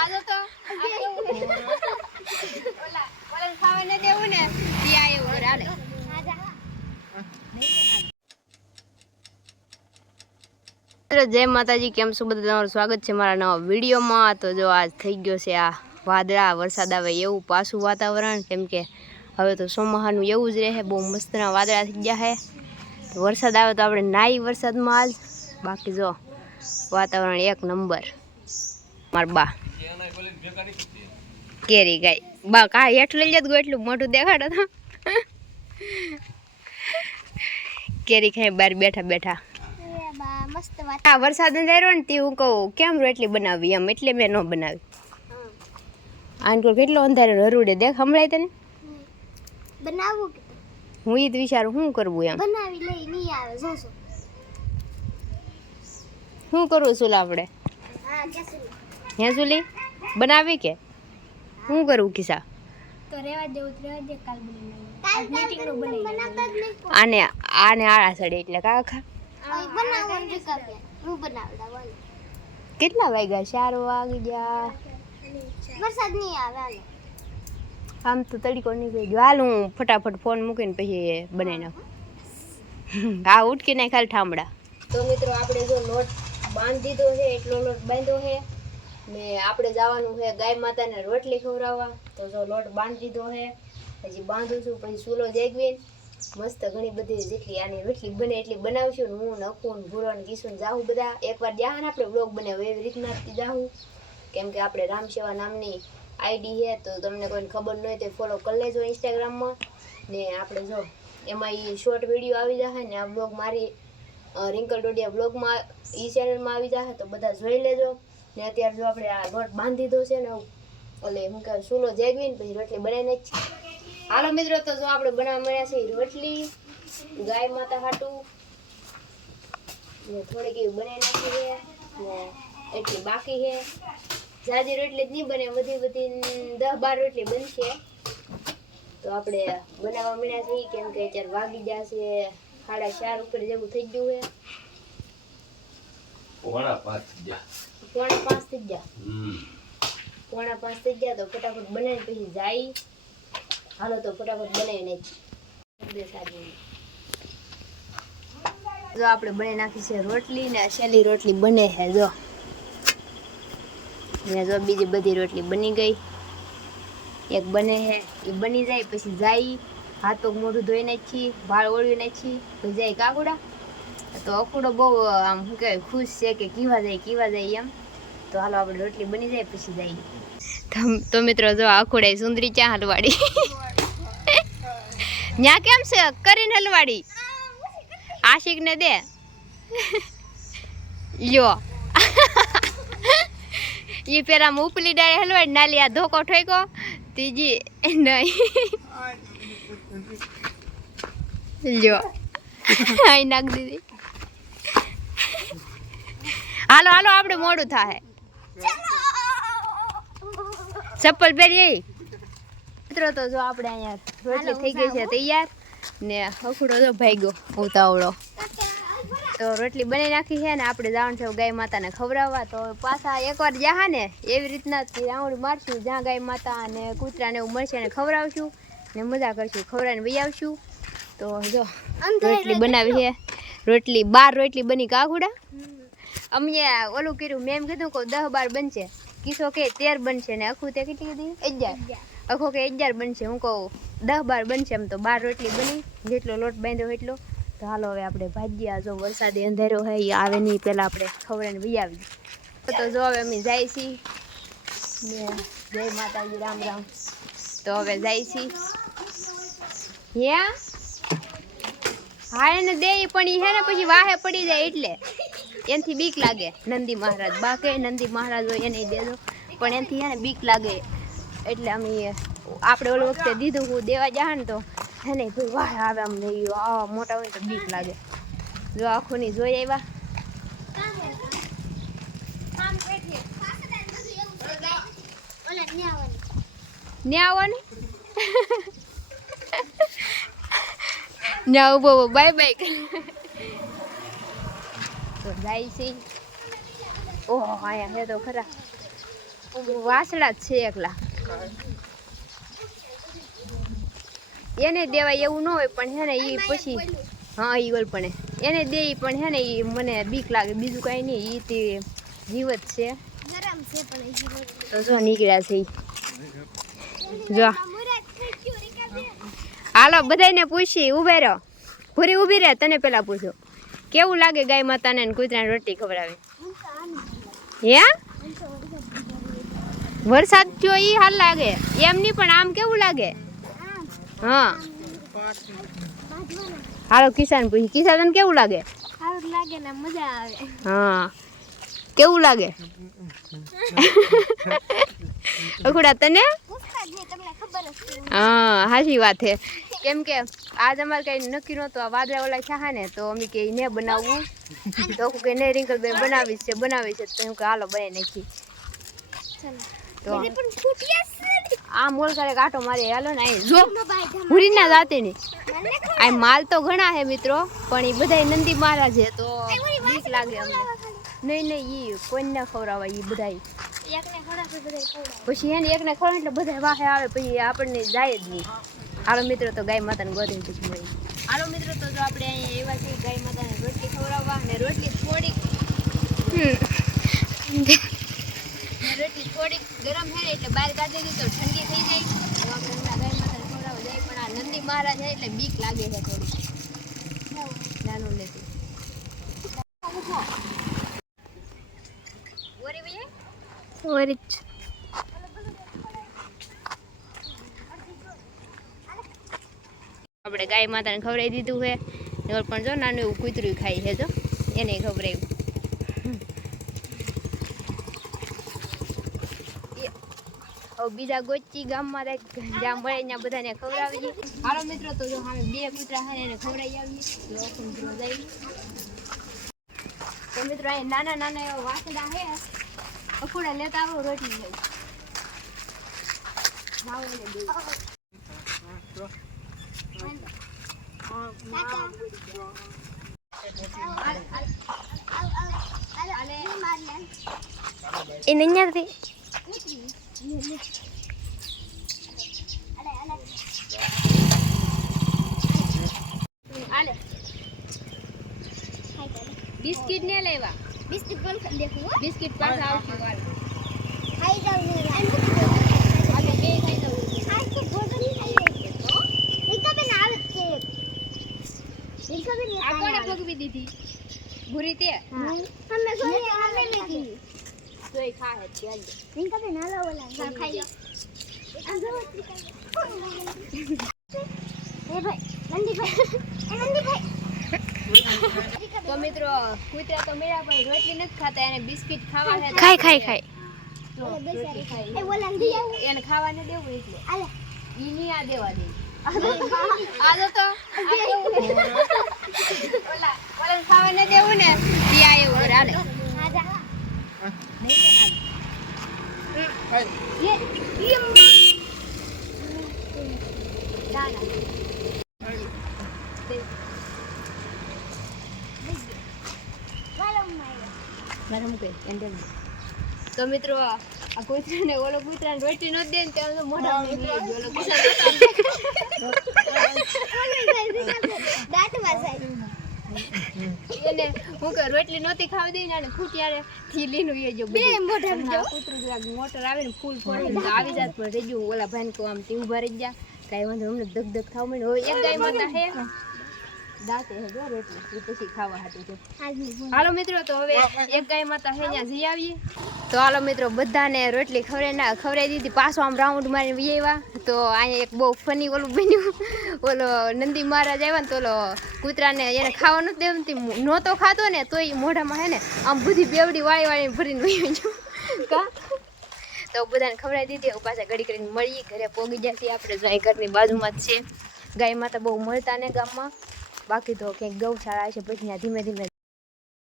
આજો તો ઓલા ખાવા ન દેવું ને ત્યાં એવું હાલે. જય માતાજી, કેમ છો બધા? તમારું સ્વાગત છે મારા નવા વિડીયોમાં. તો જો આજ થઈ ગયો છે આ વાદળા, વરસાદ આવે એવું પાછું વાતાવરણ, કેમ કે હવે તો ચોમાસાનું એવું જ રહે, બહુ મસ્તના વાદળા થઈ ગયા છે. વરસાદ આવે તો આપણે નાઈ વરસાદમાં આજ, બાકી જો વાતાવરણ એક નંબર. માર બા કેરી ગાય બા કા હેઠું લઈ જત ગો, એટલું મોટું દેખાડો તો કેરી ખાઈ બહાર બેઠા બેઠા. આ વરસાદ અંધારો ને તે હું કહું કેમ રોટલી બનાવી એમ, એટલે મેં ન બનાવી. આનકો કેટલો અંધારો હરુડે દેખ, હમણાં તને બનાવું કે હું ઈ જ વિચારું શું કરવું એમ. બનાવી લઈ નહીં આવે જોજો. શું કરવું છું આપણે? હા કેસરી હે સુલી બનાવી કે શું કરવું કિસ્સા? તો રેવા દેવું દે, કાલ બનાવી. કાલ મીટિંગ નું બનાવતા જ નહીં. આને આને આળા સડે એટલે કાખા બનાવવાનું છે કાપે હું બનાવડા બોલ. કેટલા વાગ્યા? 4 વાગી ગયા. વરસાદ નહીં આવે હાલો. આમ તો તડીકો નીકળી ગયો. હાલ હું ફટાફટ ફોન મૂકીને પછી બનાવી નાખું. હા ઉઠકી નાખ ખાલી ઠામડા. તો મિત્રો આપણે જો લોટ બાંધી દીધો છે, એટલો લોટ બાંધ્યો છે ને આપણે જવાનું છે ગાય માતાને રોટલી ખવડાવવા. તો જો લોટ બાંધી દીધો છે, હજી બાંધું છું, પછી ચૂલો જેગવીને મસ્ત ઘણી બધી જેટલી આની રોટલી બને એટલી બનાવશું ને હું નખું ને ભૂરો ને કિશું ને જાહું બધા એકવાર જ્યાં ને આપણે બ્લોગ બનાવ્યો એવી રીતના જાહું, કેમ કે આપણે રામસેવા નામની આઈડી છે, તો તમને કોઈને ખબર ન હોય તો ફોલો કરી લેજો ઇન્સ્ટાગ્રામમાં. ને આપણે જો એમાં એ શોર્ટ વિડીયો આવી જશે ને આ બ્લોગ મારી રિંકલ ડોડિયા બ્લોગમાં એ ચેનલમાં આવી જશે, તો બધા જોઈ લેજો. ને અત્યારે જો આપણે આ લોટ બાંધી દીધો છે ને ઓલે શું કહેવાય ચૂલો જેગવીને પછી રોટલી બનાવીને જ છે. હાલો મિત્રો, તો જો આપણે બનાવવા મળ્યા છે રોટલી ગાય માતા હાટું ને થોડીક એવી બનાવી નાખી છે ને એટલી બાકી છે. જાજી રોટલી જ નહીં બને, બધી 10-12 રોટલી બનશે. તો આપણે બનાવવા મળ્યા છીએ, કેમ કે અત્યારે વાગી જશે 4:30 ઉપર જેવું થઈ ગયું છે. 4:45 થઈ ગયા. 4:45 થઈ ગયા. 4:45 થઈ ગયા. તો ફટાફટ બનાવીને પછી જાય. હાલો તો ફટાફટ બનાવીને જો આપણે બનાવી નાખી છે રોટલી ને છેલ્લી રોટલી બને છે. જો ને જો બીજી બધી રોટલી બની ગઈ, એક બને છે એ બની જાય પછી જાય હાથ પગ મોઢું ધોઈ નાખી, વાળ ઓળવી નાખી પછી જાય કાકુડા. તો અકુડો બહુ આમ શું કહેવાય ખુશ છે કે કીવા જાય એમ. તો હાલો આપણે રોટલી બની જાય પછી જાય. તો મિત્રો જો અકુડા સુંદરી ચા હલવાડી ન્યા કેમ છે કરીને હલવાડી આશિક ને દે લ્યો એ પેલા ઉપલી ડાળે હલવાડી નાલી આ ધોકો ઠોકો ત્રીજી નહીં લ્યો અહીં નાખ દીધી. હાલો હાલો આપણે મોડું થાય. ચપ્પલ પહેરી મિત્રો. તો જો આપણે અહીંયા રોટલી થઈ ગઈ છે તૈયાર ને અખુડો જો ભાગ્યો ઉતાવળો. તો રોટલી બનાવી નાખી છે ને આપણે જવાનું છે ગાય માતાને ખવડાવવા. તો પાછા એકવાર જાહા ને એવી રીતના રાઉન્ડ મારશું જ્યાં ગાય માતા અને કૂતરાને એવું મળશે ને ખવડાવશું ને મજા કરશું, ખવડાવીને વહી આવશું. તો જો રોટલી બનાવી છે, રોટલી 12 રોટલી બની કાકુડા. અમે ઓલું કર્યું, મેં એમ કીધું કે 10-12 બનશે, કિસો કે 13 બનશે ને અખું તે કેટલી કીધી 11, અખો કે 11 બનશે, હું કહું 10-12 બનશે. એમ તો 12 રોટલી બની, જેટલો લોટ બાંધ્યો એટલો. તો હાલો હવે આપણે ભાગ્યા જો વરસાદે અંધારો હોય એ આવે નહીં પહેલાં આપણે ખવડાવીને વહી આવી. તો જો હવે અમે જાય છીએ ને જય માતાજી, રામ રામ. તો હવે જાય છીએ હા એને દે પણ એ હે ને પછી વાહે પડી જાય એટલે એનાથી બીક લાગે. નંદી મહારાજ બા કે નંદી મહારાજ હોય એને દેજો, પણ એનાથી હે ને બીક લાગે એટલે અમે આપણે ઓલી વખતે દીધું હું દેવા જા ને તો હે ને ભાઈ વાહ આવે આમ નહીં આવા મોટા હોય તો બીક લાગે. જો આખું ની જોઈ આવ્યા ને આવવાની ના ઉભો બાય બાય તો જાય છે. ઓહો આયા હે તો ખરા વાસડા જ છે એકલા. એને દેવાય એવું ન હોય પણ હે ને એ પછી હા ઈ ઓલ પણ એને દે પણ હે ને ઈ મને બીક લાગે બીજું કઈ નહીં ઈ તે જીવત છે ગરમ છે પણ જીવત તો જો નીકળ્યા છે ઈ. જો હાલો બધાને પૂછી ઉભે રહો પૂરી ઊભી રહે તને પેલા પૂછો કેવું લાગે ગાય માતાને ને કૂતરાને રોટલી ખવડાવે હે વરસાદ થયો ઈ હાલ લાગે એમ નહીં પણ આમ કેવું લાગે હા હાલો કિસાન પૂછી કિસાન તને કેવું લાગે સારું લાગે ને મજા આવે હા કેવું લાગે અખુડા તને તમને ખબર જ છે હા સાચી વાત છે કેમ કે આજ અમારે કઈ નક્કી નહોતું આ વાદળા ઓલા થયા ને તો અમે કે ને બનાવવું તો કે ને રિંકલબેન બનાવી છે તો હું કે હાલો બનાવી નાખી તો આ મોલ કરે કાંટો મારે હાલો ને અહીં જો ભૂરી ના જાતે ને આ માલ તો ઘણા છે મિત્રો પણ એ બધા નંદી મહારાજ છે તો બીક લાગે અમને નહીં ઈ કોઈને ના ખવડાવે ઈ બધા એકને ખવડાવે બધાય ખવડાવે પછી એને એકને ખવડાવે એટલે બધા વાહે આવે પછી આપણને જાય જ નહીં હાલો મિત્રો તો ગાય માતાને ગોતીને પછી મળી હાલો મિત્રો તો જો આપણે અહીંયા એવા છીએ ગાય માતાને રોટલી ખવડાવવા અને રોટલી થોડીક ગરમ છે એટલે બહાર કાઢી દીધી તો ઠંડી થઈ જાય તો આપણે હમણાં ગાય માતાને ખવડાવવા જાય પણ આ નંદી મહારાજ છે એટલે બીક લાગે છે થોડી નાનું નથી ઓરિચ આપણે ગાય માતાને ખવડાવી દીધું છે ને પણ જો નાનું એવું કૂતરું ખાય છે જો એને ખવડાવ્યું હવે બીજા ગોચી ગામમાં જ્યાં મળે ત્યાં બધાને ખવડાવી હાલો મિત્રો તો જો અમે બે કૂતરા છે એને ખવડાવી આવીએ તો મિત્રો અહીં નાના નાના એવા વાસડા છે અખોડા લેતા આવો રોટલી લઈ એ નહીં આવતી બિસ્કિટ ને લેવા બિસ્કિટ પણ દેખું બિસ્કિટ પાસે આવશે વાલ ખાઈ જાવ ને હાલે બે ખાઈ દઉં ખાઈ તો ભોજન ખાઈ રીકા બેન આવે છે રીકા બેન આ કોણે ભગવી દીધી ભૂરી તે અમે સોરી અમે મેકી તોય ખાહે ચાલ રીકા બેન હાલો ઓલા ખાઈ લો એ ભાઈ નંદીભાઈ તો મિત્રો કૂતરા તો મેળા પણ રોટલી નથી ખાતા એને બિસ્કિટ ખાવા છે ખાઈ તો રોટલી ખાય એ ઓલા દી આવ એને ખાવાને દેવું એટલે આલે ઈ ની આ દેવા દે આજો તો ઓલા ખાવાને દેવું ને ઈ આ એવું હાલે આજા તો મિત્રો આ કૂતરાને ઓલો કૂતરાને રોટલી ન દે ને ત્યાં મોઢા નીકળી ગયો ઓલો કિસાન દાંતમાં સાઈ એને હું કે રોટલી નહોતી ખાવા દઈ ને ખૂટિયારે થી લીનું એ જો બે મોઢા જો કૂતરું જરાક મોટર આવે ને ફૂલ ફોડી તો આવી જાત પણ રેજો ઓલા ભાઈને કહું આમ થી ઊભા રહી જા કાંઈ વાંધો અમને ધક ધક ખાવા મળે હવે એક ગાય માતા હે દાંતે હે જો રોટલી એ પછી ખાવા હતું છે હાલો મિત્રો તો હવે એક ગાય માતા હે ત્યાં જઈ આવીએ તો હાલો મિત્રો બધાને રોટલી ખવડાવી દીધી પાછો આમ રાઉન્ડ મારીને વી આવ્યા તો અહીંયા એક બહુ ફની ઓલું બન્યું ઓલો નંદી મહારાજ આવ્યા ને તો ઓલો કૂતરાને એને ખાવાનું જ દેવતી નહોતો ખાતો ને તોય મોઢામાં હે ને આમ બધી બેવડી વાળી ભરીને વહી ગયું કા તો બધાને ખવડાવી દીધી પાછા ઘડી કરીને મળી ઘરે પોગી જશે આપણે જો અહીં ઘરની બાજુમાં જ છે ગાય માતા બહુ મળતા ને ગામમાં બાકી તો ક્યાંક ગૌશાળા છે પછી ધીમે ધીમે